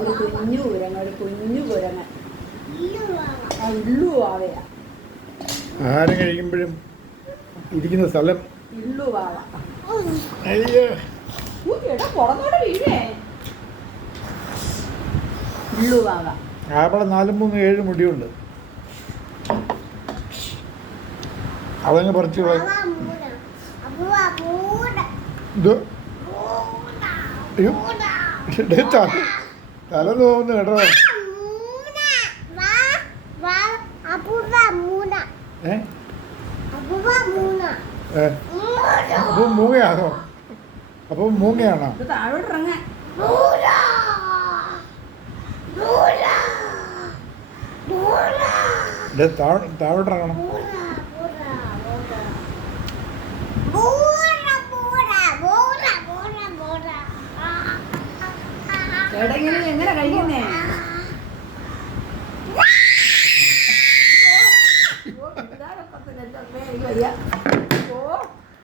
ഒരു കുഞ്ഞു കുരങ്ങ ഇല്ലു വാവയാ. ആഹാരം കഴിക്കുമ്പോഴും ഇരിക്കുന്ന സ്ഥലം ഇല്ലു വാവ. അയ്യോ പുറത്തോട്ട് വീഴേ. ഇല്ലു വാവ. ആവിടെ 4, 3, 7 മുടിയുണ്ട്. അതങ്ങ് പറിച്ചു ഇത് തല തോന്നുന്നു കേട്ടോ. അപ്പൊ മൂങ്ങയാണോ? അപ്പൊ മൂങ്ങയാണോ? താഴോട്ടിറങ്ങാൻ താഴോട്ടിറങ്ങണം. എവിടെങ്കിലും എങ്ങനെ കഴിക്കുന്നേ? എനിക്ക് വയ്യ.